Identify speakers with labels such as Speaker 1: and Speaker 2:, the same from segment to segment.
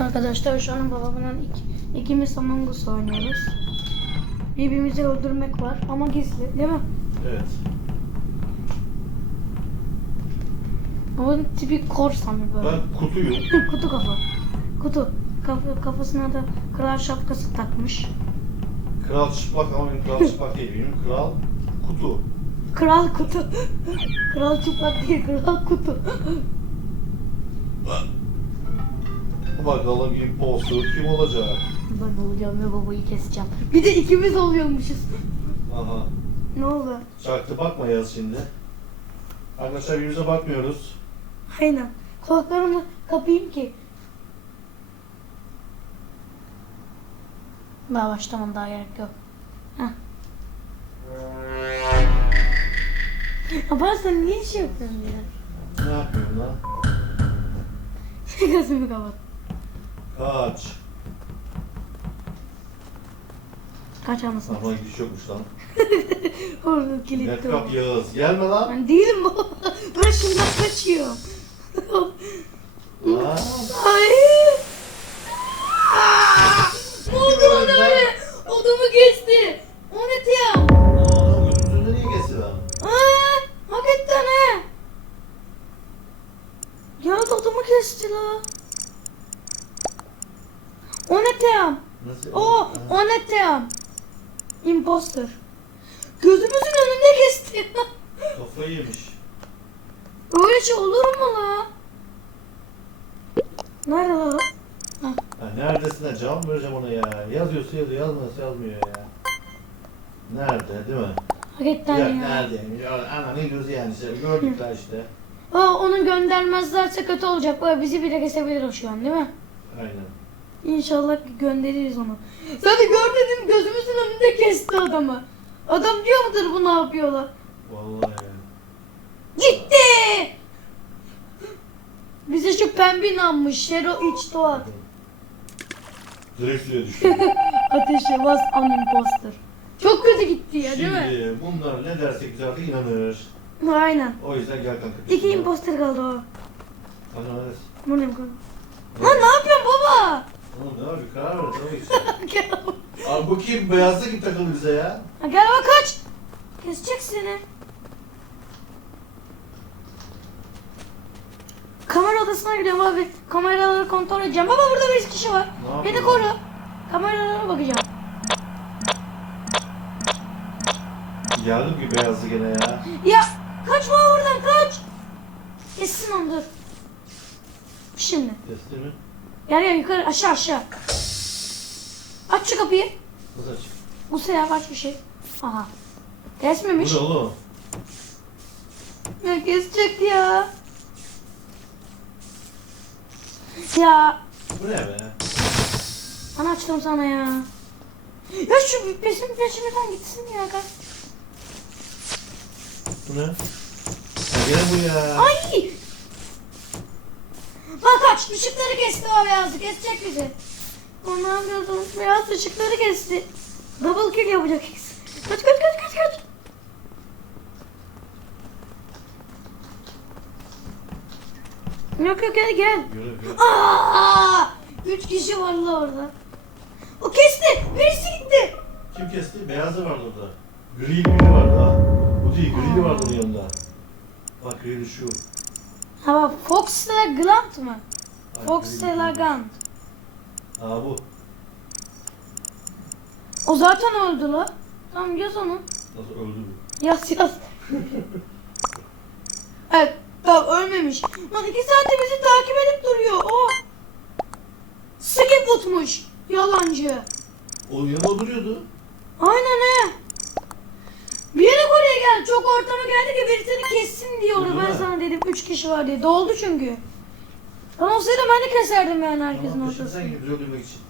Speaker 1: Arkadaşlar şu an babamla ik, ikimiz Among Us oynuyoruz. Birbirimizi öldürmek var ama gizli değil mi?
Speaker 2: Evet.
Speaker 1: Onun tipi korsan böyle.
Speaker 2: Ben kutuyum.
Speaker 1: Kutu kafa. Kutu. Kafa, kafasına da kral şapkası takmış.
Speaker 2: Kral çıplak ama benim kral çıplak değil. Benim kral kutu.
Speaker 1: Kral kutu. kral çıplak değil, kral kutu.
Speaker 2: Bakalım impostor kim olacak?
Speaker 1: ben olacağım ve babayı keseceğim. Bir de ikimiz oluyormuşuz.
Speaker 2: Aha.
Speaker 1: Ne oldu?
Speaker 2: Çaktı bakma yaz şimdi. Arkadaşlar birbirimize bakmıyoruz.
Speaker 1: Aynen. Kulaklarımı kapayım ki. Daha başlamam daha gerek yok. Heh. Ama sen niye şey yapıyorsun ya?
Speaker 2: Ne yapıyorum lan?
Speaker 1: Gözümü kapat.
Speaker 2: Kaç.
Speaker 1: Kaç anlasın.
Speaker 2: Ama gidiş yokmuş lan.
Speaker 1: Orada kilitli
Speaker 2: Metkap
Speaker 1: oldu.
Speaker 2: Yağız. Gelme lan.
Speaker 1: Ben değilim bu. Ben şundan kaçıyorum.
Speaker 2: Aa,
Speaker 1: Ay. Aa! Ne oldu bana öyle? Odamı kesti. O ne tiyam?
Speaker 2: Oğlum gözümüzü niye geçti lan?
Speaker 1: Aa, hakikaten he. Ya odamı kesti la. O ne tiyam?
Speaker 2: Nasıl?
Speaker 1: O,
Speaker 2: Ha.
Speaker 1: o ne tiyam? Imposter. Gözümüzün önünde kesti.
Speaker 2: Kafayı yemiş.
Speaker 1: Öyle şey olur mu la? Nerede la?
Speaker 2: Ha, neredesin de cevap vereceğim ona ya. Yazıyorsa yazıyor, yazmıyorsa yazmıyor ya. Nerede değil mi?
Speaker 1: Hakikaten
Speaker 2: Ya,
Speaker 1: ya.
Speaker 2: neredeymiş? Ya, Ana ne diyoruz yani işte. Gördük la işte.
Speaker 1: Aa, onu göndermezlerse kötü olacak. Böyle bizi bile kesebilir o şu an değil mi?
Speaker 2: Aynen.
Speaker 1: İnşallah göndeririz onu. Gör dedim gözümüzün önünde kesti adamı. Adam diyor mudur bu ne yapıyorlar?
Speaker 2: Vallahi ya.
Speaker 1: Gitti! Bize şu pembe inanmış. Şero iç doğar.
Speaker 2: Direkt suya düştü.
Speaker 1: Ateşe bas an imposter. Çok kötü gitti ya değil mi?
Speaker 2: Şimdi bunlar ne dersek biz artık inanır.
Speaker 1: Aynen.
Speaker 2: O yüzden gel kanka.
Speaker 1: İki imposter kaldı o.
Speaker 2: Hadi hadi.
Speaker 1: Bu ne bu? Lan ne yapıyorsun baba?
Speaker 2: Oğlum ne var bir karar ver. Ki. Abi bu kim? Beyazlı kim takıldı bize ya?
Speaker 1: Ha, Gel bak kaç. Kesecek seni. Kamera odasına gidiyorum abi. Kameraları kontrol edeceğim. Baba burada 5 kişi var.
Speaker 2: Ne
Speaker 1: Beni
Speaker 2: yapıyor?
Speaker 1: koru. Kameralara bakacağım.
Speaker 2: Geldim ki beyazlı gene ya.
Speaker 1: Ya kaçma buradan kaç. Kessin onu dur. Şimdi.
Speaker 2: Mi?
Speaker 1: Gel gel yukarı aşağı aşağı. Aç şu kapıyı.
Speaker 2: Nasıl açık?
Speaker 1: Bu sefer aç bir şey. Aha.
Speaker 2: Bu
Speaker 1: Kesmemiş.
Speaker 2: ne oğlum?
Speaker 1: Ya kesecek ya. Ya
Speaker 2: Bu ne be?
Speaker 1: Bana açtım sana ya. Ya şu peşim peşimden gitsin ya. Kaç.
Speaker 2: Bu ne? Gene bu ya.
Speaker 1: Ay! Bak kaç ışıkları kesti o beyazı kesecek bizi. O ne yapıyordu? Beyaz ışıkları kesti. Double kill yapacak. Kaç kaç kaç kaç kaç. Yok yok gel gel. Aa! Üç kişi var la orada. O kesti. Birisi gitti.
Speaker 2: Kim kesti? Beyazı vardı orada. Grili biri vardı ha. Bu değil, grili vardı onun yanında. Bak grili şu.
Speaker 1: Bak Fox ile Grant mı? Fox Grant.
Speaker 2: Aa bu.
Speaker 1: O zaten öldü la. Tamam yaz onu.
Speaker 2: Nasıl öldü bu?
Speaker 1: Yaz yaz. evet tamam ölmemiş. Lan iki saattir bizi takip edip duruyor. O. Skip tutmuş. Yalancı.
Speaker 2: O yanında duruyordu.
Speaker 1: Aynen he. Gel. Çok ortama geldi ki birisini kessin diye.
Speaker 2: Değil
Speaker 1: Ben sana dedim 3 kişi var diye. Doldu çünkü. Ben olsaydı ben de keserdim yani herkesin
Speaker 2: Tamam,
Speaker 1: ortasını.
Speaker 2: peşimizden gidiyor öldürmek için.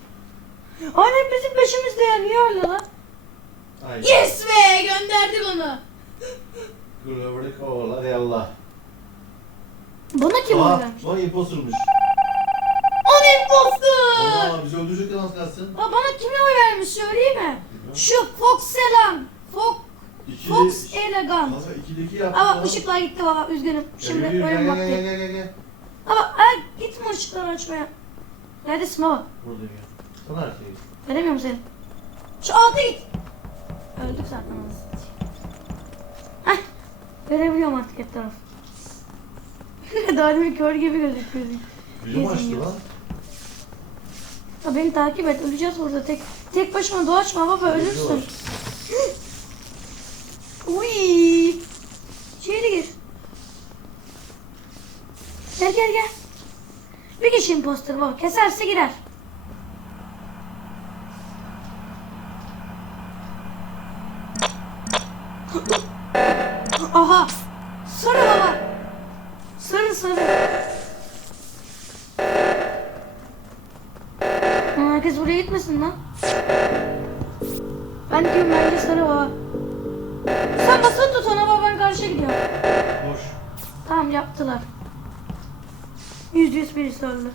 Speaker 1: Aynen bizim peşimizde ya. Niye öyle lan?
Speaker 2: Ay.
Speaker 1: Yes be gönderdik onu.
Speaker 2: Glover'ı kovalar yallah.
Speaker 1: Bana kim
Speaker 2: Aa,
Speaker 1: vermiş?
Speaker 2: bana impostermış.
Speaker 1: On imposter.
Speaker 2: Aa, bizi öldürecekler az kalsın.
Speaker 1: Aa, bana kim oy vermiş söyleyeyim mi? Şu Fox Elan. Fox,
Speaker 2: İkili...
Speaker 1: Fox Elegan.
Speaker 2: Kanka ikili iki yaptık.
Speaker 1: Ama ışıklar gitti baba üzgünüm. Şimdi
Speaker 2: yürü, yürü,
Speaker 1: oyun
Speaker 2: gel, gel,
Speaker 1: vakti.
Speaker 2: gel, gel, gel, gel.
Speaker 1: Ama ay, gitme ışıkları açmaya. Neredesin baba?
Speaker 2: Buradayım ya. Sana her şeyi.
Speaker 1: Veremiyorum seni. Şu alta git. Öldük zaten anasını satayım. Heh. Görebiliyorum artık et taraf. Daha demin kör gibi gözüküyordu.
Speaker 2: Yüzümü açtı lan.
Speaker 1: Ya beni takip et. Öleceğiz burada. Tek tek başıma dolaşma baba ölürsün. Uy. İçeri gir. Gel gel gel. Bir kişi imposter baba. Keserse girer. Aha. Sarı baba. Sarı sarı. Herkes buraya gitmesin lan. Yaptılar. Yüz yüz birisi öldü.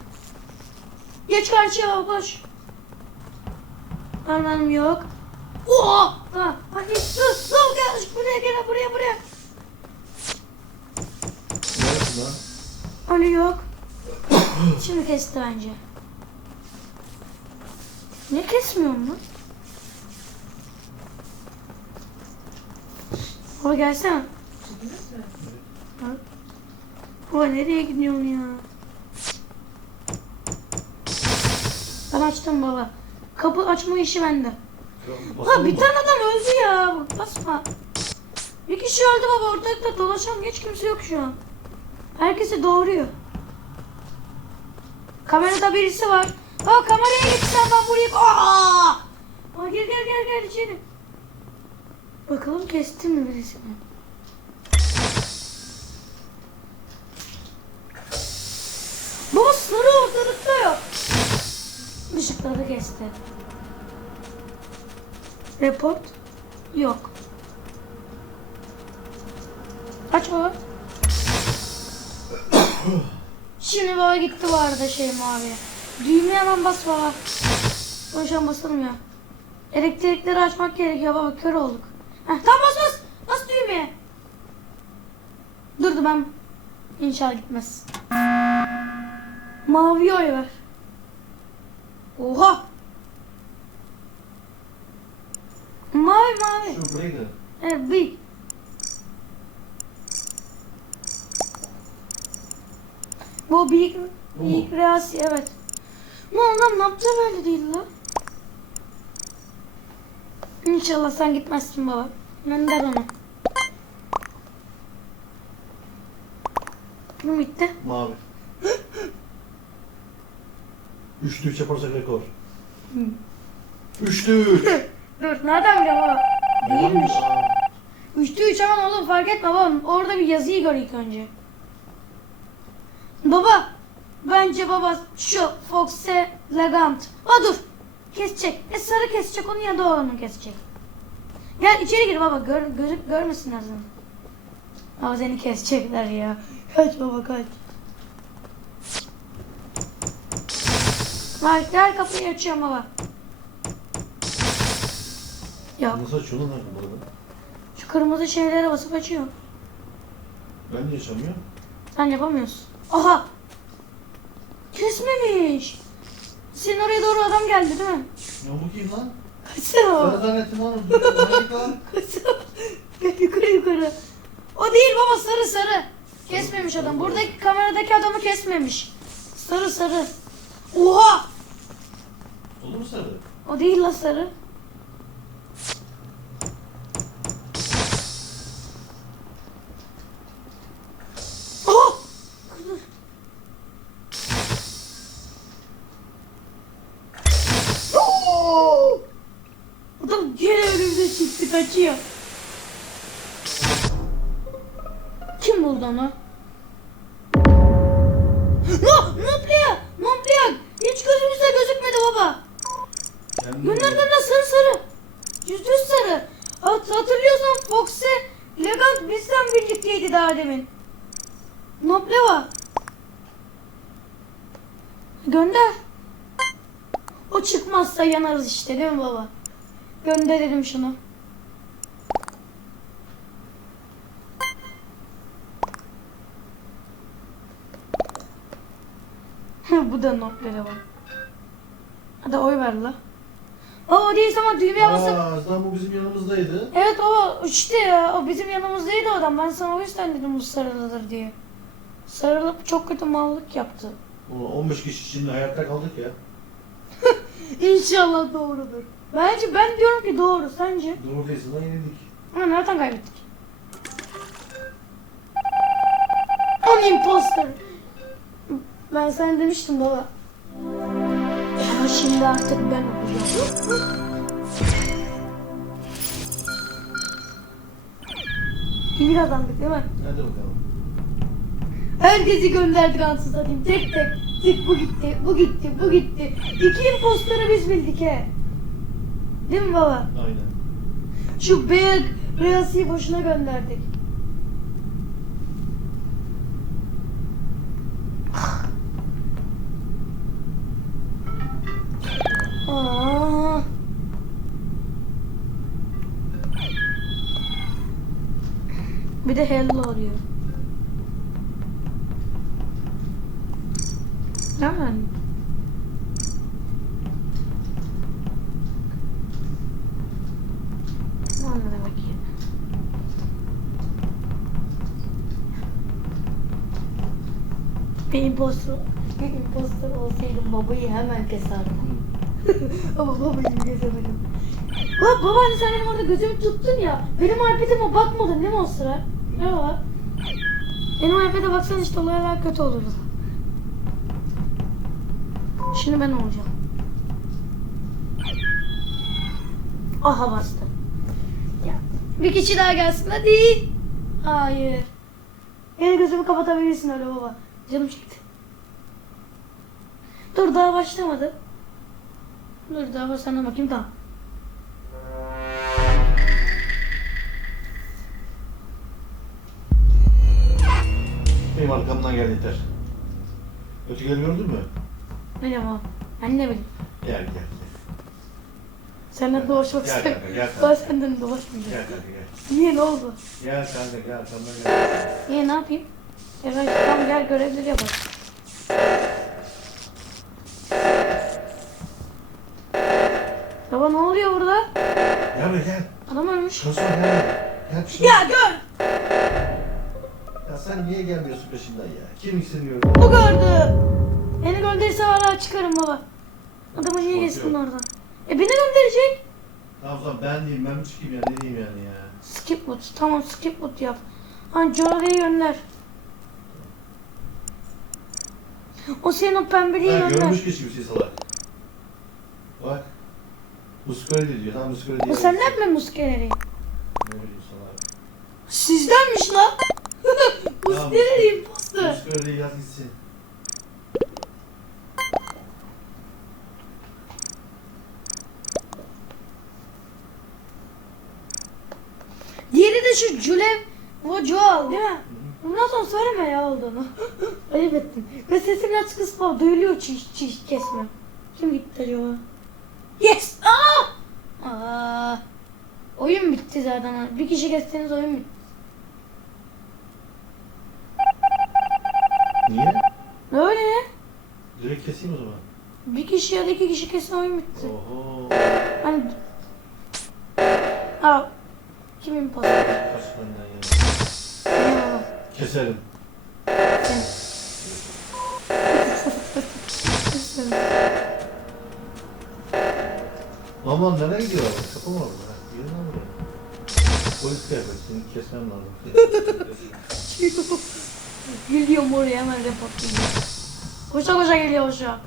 Speaker 1: Geç karşıya koş. Anam yok. Oha! Ha, hadi dur dur gel buraya gel buraya buraya.
Speaker 2: Neresin lan?
Speaker 1: Ali yok. Şimdi kesti bence. Ne kesmiyor mu? Baba gelsene. Baba nereye gidiyorsun ya? Ben açtım baba. Kapı açma işi bende. Ha bir tane adam öldü ya. Basma. Bir kişi öldü baba ortalıkta dolaşan hiç kimse yok şu an. Herkesi doğuruyor. Kamerada birisi var. Ha kameraya git sen ben buraya. Aa! Aa, gel gel gel gel içeri. Bakalım kesti mi birisini? Bu sarı ortalıkta yok. Işıkları kesti. Report yok. Aç baba. Şimdi baba gitti bu arada şey mavi. Düğmeye hemen bas baba. O şu an basılmıyor. Elektrikleri açmak gerekiyor baba kör olduk. Heh, tamam bas bas. Bas düğmeye. Durdu ben. İnşallah gitmez. Mavi oy ver. Oha. Mavi mavi.
Speaker 2: Şu buraydı.
Speaker 1: Evet. Bu büyük,
Speaker 2: Bu mu?
Speaker 1: büyük reasi evet. Ne lan ne yaptı böyle değil lan. İnşallah sen gitmezsin baba. Gönder onu. Kim bitti?
Speaker 2: Mavi. Üçlü üç yaparsak rekor. Üçlü üç.
Speaker 1: Dur nereden biliyorum baba? Değilmiş. Üçte üç hemen oğlum fark etme baba. Orada bir yazıyı gör ilk önce. Baba. Bence baba şu Fox'e Legant. O dur. Kesecek. E sarı kesecek onu ya da o onu kesecek. Gel içeri gir baba. Gör, gör, görmesinler seni. Ama seni kesecekler ya. Kaç baba kaç. Gel kapıyı açıyorum baba. Yok.
Speaker 2: Nasıl açıyor lan arada?
Speaker 1: Şu kırmızı şeylere basıp açıyor.
Speaker 2: Ben niye açamıyorum?
Speaker 1: Sen yapamıyorsun. Aha! Kesmemiş. Senin oraya doğru adam geldi değil mi?
Speaker 2: Ya bu kim lan?
Speaker 1: Kaçsana
Speaker 2: Sana
Speaker 1: baba.
Speaker 2: zannettim lan. Hangi lan?
Speaker 1: Kaçsana. Yukarı yukarı. O değil baba sarı sarı. Kesmemiş adam. Buradaki kameradaki adamı kesmemiş. Sarı sarı. Oha!
Speaker 2: Olur mu sarı?
Speaker 1: O değil la sarı. Oh! Kaçıyor. Kim buldu onu? No! Noplia! Noplia! Hiç gözümüzde gözükmedi baba.
Speaker 2: Kendi
Speaker 1: Gönder gönder sarı sarı. Yüzde yüz sarı. Hat, hatırlıyorsan Fox'e Legant bizden birlikteydi daha demin. Nopleva. Gönder. O çıkmazsa yanarız işte değil mi baba? Gönderelim şunu. Bu da Nopleva. Hadi oy ver la. O değil ama düğmeye basıp.
Speaker 2: Aa, Aslan bu bizim yanımızdaydı.
Speaker 1: Evet o işte ya o bizim yanımızdaydı o adam. Ben sana o yüzden dedim bu sarılıdır diye. Sarılıp çok kötü mallık yaptı.
Speaker 2: Ulan 15 kişi şimdi hayatta kaldık ya.
Speaker 1: İnşallah doğrudur. Bence ben diyorum ki doğru. Sence?
Speaker 2: Doğru kıyısından yenildik.
Speaker 1: Ama nereden kaybettik? On imposter. Ben sana demiştim baba. Ama şimdi artık ben olacağım. İyi kazandık değil mi?
Speaker 2: Hadi bakalım.
Speaker 1: Herkesi gönderdik ansız satayım. Tek tek. Tek bu gitti, bu gitti, bu gitti. İki impostları biz bildik he. Değil mi baba?
Speaker 2: Aynen.
Speaker 1: Şu beyaz Reyasi'yi boşuna gönderdik. Aa. Bir de hello diyor. Hemen. Onlara bakayım. Bir impostor, bir impostor olsaydım babayı hemen keserdim. Ama babayı kesemedim. Bak baba hani sen benim orada gözümü tuttun ya. Benim iPad'ime bakmadın değil mi o sıra? Var? Benim iPad'e baksan işte olaylar kötü olurdu. Şimdi ben olacağım. Aha bastı. Ya bir kişi daha gelsin hadi. Hayır. Yine gözümü kapatabilirsin öyle baba. Canım çekti. Dur daha başlamadı. Dur daha başlana bakayım tamam.
Speaker 2: Benim arkamdan geldi yeter. Ötekileri gördün mü?
Speaker 1: Ne baba? Ben ne bileyim.
Speaker 2: Gel gel gel.
Speaker 1: Senden dolaşmak
Speaker 2: Gel kanka gel
Speaker 1: Ben senden dolaşmayacağım.
Speaker 2: Gel kanka gel.
Speaker 1: Niye ne oldu?
Speaker 2: Gel kanka gel arkamdan gel.
Speaker 1: Niye ne yapayım? Ya ben tamam gel görevleri yapalım. Baba ne oluyor burada?
Speaker 2: Gel buraya gel.
Speaker 1: Adam ölmüş.
Speaker 2: Kasma gel. Gel bir şey.
Speaker 1: Ya gör.
Speaker 2: Ya sen niye gelmiyorsun peşinden ya? Kim gördü?
Speaker 1: Bu gördü. Beni gönderirse hala çıkarım baba. Adamı niye geçtin
Speaker 2: yok.
Speaker 1: oradan? E beni gönderecek.
Speaker 2: Tamam o zaman ben diyeyim ben mi çıkayım ya ne diyeyim yani ya.
Speaker 1: Skip boot. Tamam skip boot yap. Ha Jorah'ı gönder. O senin o pembeliği
Speaker 2: Ha,
Speaker 1: gönder.
Speaker 2: görmüş kişi bir şey salak. Bak. Muskareli diyor. Tamam Muskareli
Speaker 1: Bu
Speaker 2: diyor.
Speaker 1: senden mi muskeleri?
Speaker 2: Ne bileyim salak.
Speaker 1: Sizdenmiş lan. muskeleri imposter.
Speaker 2: Muskareli yaz gitsin.
Speaker 1: Diğeri de şu Julev o Joel değil mi? Bundan sonra söyleme ya olduğunu. Ayıp ettin. Ve sesim biraz kısma duyuluyor çiş çiş kesme. Kim gitti acaba? Yes! Aa! Aa! Oyun bitti zaten. Bir kişi kesseniz oyun bitti.
Speaker 2: Niye?
Speaker 1: Öyle.
Speaker 2: Direkt keseyim o zaman.
Speaker 1: Bir kişi ya da iki kişi kesin oyun bitti.
Speaker 2: Oho.
Speaker 1: Hani... Sen.
Speaker 2: Aman nereye gidiyor? Kapı mı burada? Girin lan buraya. Polis kıyafet. Seni kesmem lazım.
Speaker 1: Geliyorum oraya hemen reportlayacağım. Koşa koşa geliyor şu an.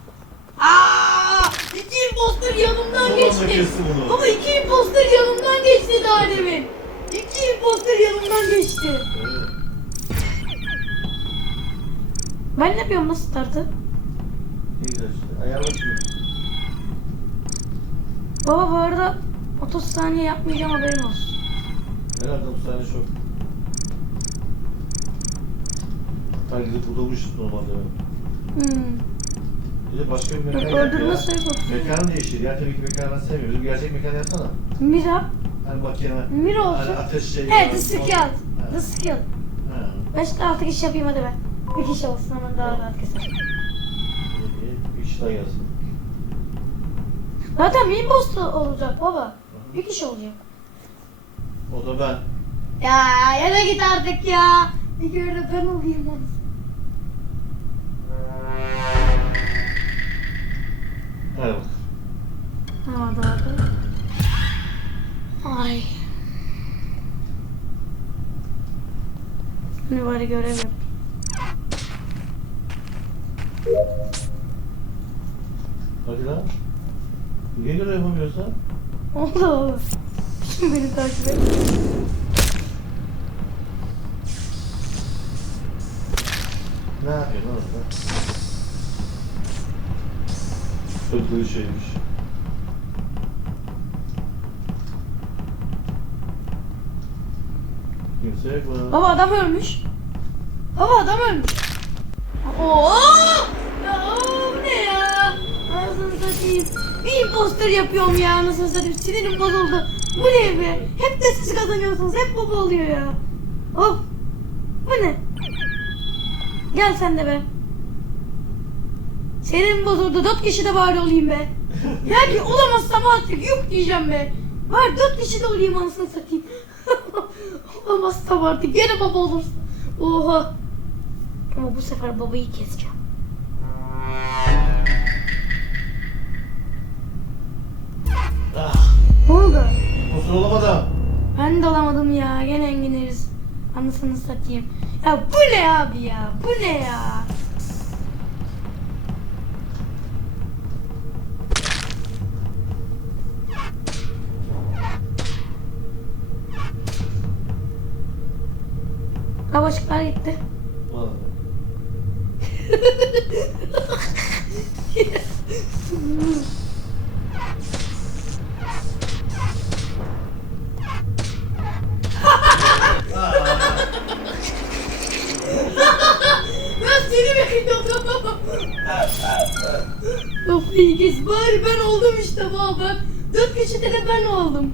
Speaker 1: Aaa! İki imposter yanımdan geçti. Ama iki imposter yanımdan geçti daha demin. İki imposter yanımdan geçti.
Speaker 2: Evet.
Speaker 1: Ben ne yapıyorum nasıl startı?
Speaker 2: Ne güzel işte. Ayarla şunu.
Speaker 1: Baba bu arada 30 saniye yapmayacağım haberin olsun.
Speaker 2: Herhalde bu tane şok. Hatta gidip budamışız normalde.
Speaker 1: Hmm.
Speaker 2: Bir de başka bir mekan yap
Speaker 1: Öldürme
Speaker 2: ya.
Speaker 1: sayısı 30.
Speaker 2: Mekanı değiştir. Ya tabii ki mekanı ben sevmiyorum. Bir gerçek mekan yapsana.
Speaker 1: Mira.
Speaker 2: Hani makine.
Speaker 1: Mira
Speaker 2: Hani
Speaker 1: olsun.
Speaker 2: ateş şey.
Speaker 1: Evet the skill. The skill.
Speaker 2: Ha.
Speaker 1: 5 6 kişi yapayım hadi ben. Bir kişi olsun ama daha rahat keser.
Speaker 2: İyi, Bir kişi daha gelsin.
Speaker 1: Zaten imposter olacak baba. Bir kişi olacak.
Speaker 2: O da ben.
Speaker 1: Ya yana git artık ya. Bir kere ben olayım onu.
Speaker 2: Hadi bak.
Speaker 1: Ha doğru. Ay. Ne bari görev
Speaker 2: Hadi lan. Niye göre yapamıyorsan?
Speaker 1: Oldu olur. Şimdi beni takip et.
Speaker 2: Ne yapıyorsun orada? Fıklı şeymiş. Kimse yok?
Speaker 1: Baba adam ölmüş. Baba adam ölmüş. Oo! Ya bu ne ya? Anasını satayım. Bir imposter yapıyorum ya anasını satayım. Sinirim bozuldu. Bu ne be? Hep de siz kazanıyorsunuz. Hep baba oluyor ya. Of. Bu ne? Gel sen de be. Senin bozuldu. Dört kişi de bari olayım be. Ya ki olamazsam artık yok diyeceğim be. Var dört kişi de olayım anasını satayım. olamazsam artık gene baba olursun. Oha. Ama bu sefer babayı keseceğim.
Speaker 2: Olamadım.
Speaker 1: Ben de alamadım ya. Gene engineriz. Anasını satayım. Ya bu ne abi ya? Bu ne ya? Havaşıklar gitti.
Speaker 2: Vallahi.
Speaker 1: Kafayı kes. Bari ben oldum işte baba. Dört kişide de ben oldum.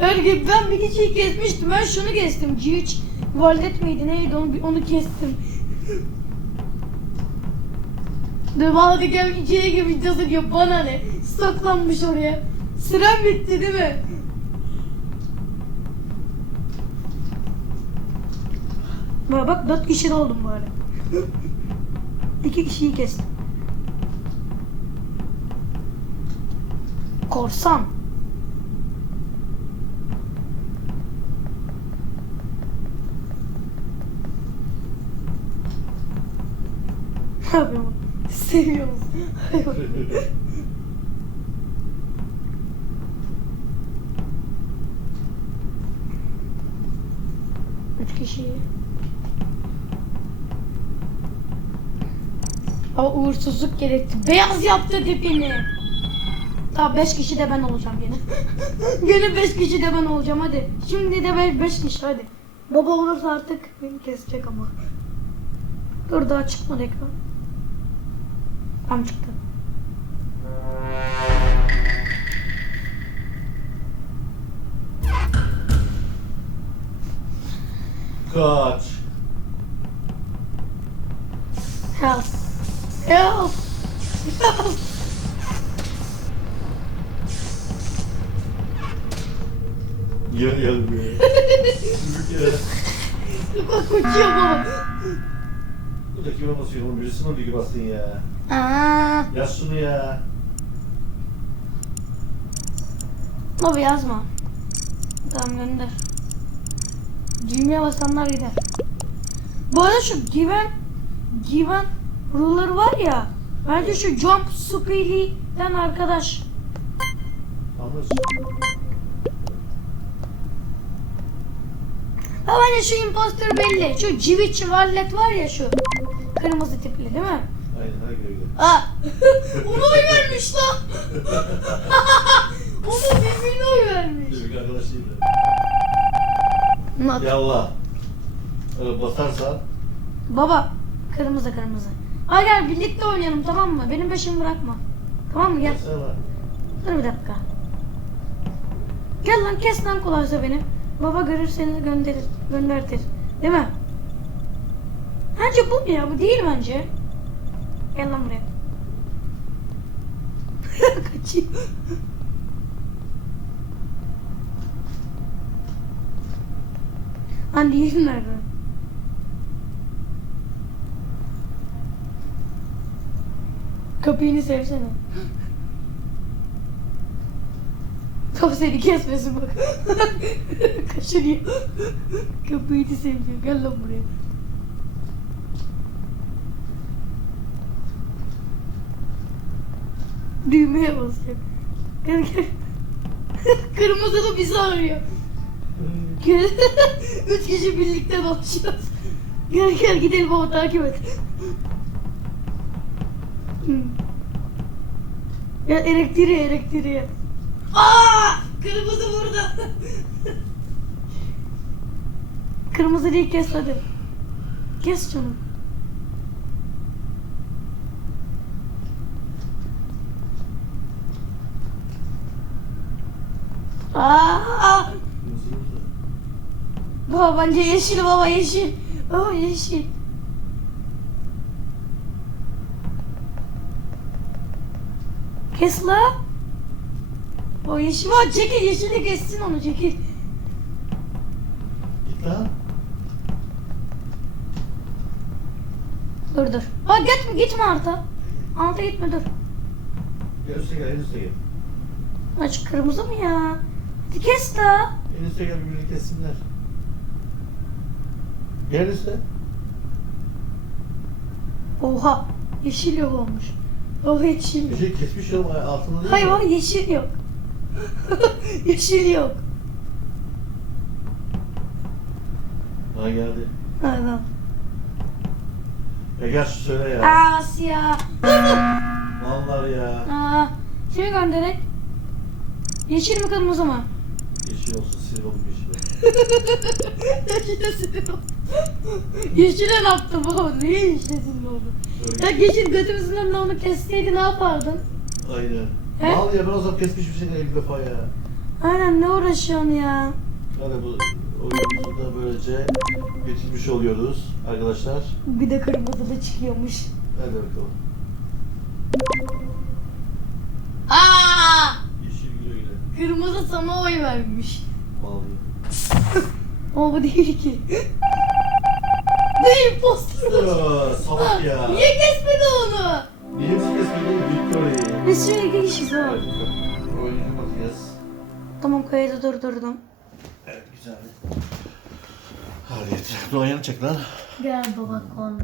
Speaker 1: Ergen ben bir kişiyi kesmiştim. Ben şunu kestim. G3 Wallet miydi neydi onu, onu kestim. Devamlı gel içeri gibi videosu diyor bana ne? Saklanmış oraya. Sıram bitti değil mi? Bak bak dört kişi oldum bari. İki kişiyi kestim. Korsan. Ne yapıyorum? Seviyoruz. Üç kişi. Ama uğursuzluk gerekti. Beyaz yaptı dipini. Tamam 5 kişi de ben olacağım gene. gene 5 kişi de ben olacağım hadi. Şimdi de 5 kişi hadi. Baba olursa artık beni kesecek ama. Dur daha çıkmadı ekran. Tam çıktı.
Speaker 2: Kaç.
Speaker 1: Help. Help. Help.
Speaker 2: Gel gel buraya. Gel.
Speaker 1: Bak uçuyor baba.
Speaker 2: Bu da kime basıyor? Oğlum birisi mi ligi bastın ya?
Speaker 1: Aa,
Speaker 2: Yaz şunu ya.
Speaker 1: baba yazma. Tamam gönder. Düğmeye basanlar gider. Bu arada şu given given ruler var ya. Bence şu jump speed'den arkadaş.
Speaker 2: Anlaşıldı.
Speaker 1: Ha bence şu imposter belli. Şu Civic Wallet var ya şu. Kırmızı tipli değil mi?
Speaker 2: Aynen hadi güle güle.
Speaker 1: Aa. Ona oy vermiş lan. Ona birbirine oy vermiş.
Speaker 2: Bir arkadaşıydı.
Speaker 1: Not.
Speaker 2: Yallah. Öyle basarsan
Speaker 1: Baba kırmızı kırmızı. Ay gel birlikte oynayalım tamam mı? Benim peşimi bırakma. Tamam mı gel. Dur bir dakika. Gel lan kes lan kolaysa beni. Baba görür seni gönderir. Göndertir. Değil mi? Bence bu mu ya? Bu değil bence. Gel lan buraya. Kaçıyor. Anne yerin nerede? Kapıyı sevsene. Kapı seni kesmesin bak. Kaçırıyor. Kapıyı da sevmiyor. Gel lan buraya. Düğmeye basacak. Gel gel. Kırmızılı bizi arıyor. Üç kişi birlikte dolaşıyoruz. Gel gel gidelim baba takip et. Hı. Gel elektriğe elektriğe. Aa! Kırmızı burada. Kırmızı değil kes hadi. Kes şunu. Aa! Baba bence yeşil baba yeşil. Oh yeşil. Kes la. O yeşil var çekil yeşili kessin onu çekil.
Speaker 2: Git lan.
Speaker 1: Dur dur. Ha gitme gitme Arta. Arta gitme dur.
Speaker 2: Gel üste gel en gel.
Speaker 1: Aç kırmızı mı ya? Hadi kes la.
Speaker 2: En gel birbirini kessinler. Gel.
Speaker 1: Oha yeşil yok olmuş. Oh yeşil
Speaker 2: Bir
Speaker 1: yok.
Speaker 2: şey kesmiş oğlum altında değil
Speaker 1: Hayır
Speaker 2: mi?
Speaker 1: baba yeşil yok. yeşil yok.
Speaker 2: Ha geldi.
Speaker 1: Aynen.
Speaker 2: Ya gel şu söyle ya.
Speaker 1: Aa siyah.
Speaker 2: Vallahi ya.
Speaker 1: Aa, kimi gönderek? Yeşil mi kırmızı mı?
Speaker 2: Yeşil olsun sinir oldum yeşile.
Speaker 1: Yeşile sinir oldum. Yeşile ne yaptın baba? Niye yeşile sinir oldun? Ya yeşil götümüzün önüne onu kesseydi ne yapardın?
Speaker 2: Aynen.
Speaker 1: He?
Speaker 2: Mal ya ben o zaman kesmiş bir şey ilk defa ya.
Speaker 1: Aynen ne uğraşıyorsun ya?
Speaker 2: Hadi bu oyunumuzu da böylece bitirmiş oluyoruz arkadaşlar.
Speaker 1: Bir de kırmızılı çıkıyormuş.
Speaker 2: Hadi bakalım.
Speaker 1: Aa!
Speaker 2: Yeşil güle.
Speaker 1: Kırmızı sana oy vermiş.
Speaker 2: Mal ya.
Speaker 1: Ama bu değil ki. Değil poster.
Speaker 2: Aa, Salak ya.
Speaker 1: Niye kesmedi onu?
Speaker 2: Niye bizi kesmedi? Victory.
Speaker 1: Biz şimdi iki kişiyiz ha.
Speaker 2: Oyunu.
Speaker 1: Tamam kaydı durdurdum.
Speaker 2: Evet güzel. Hadi. Doğayanı çek lan.
Speaker 1: Gel baba kon.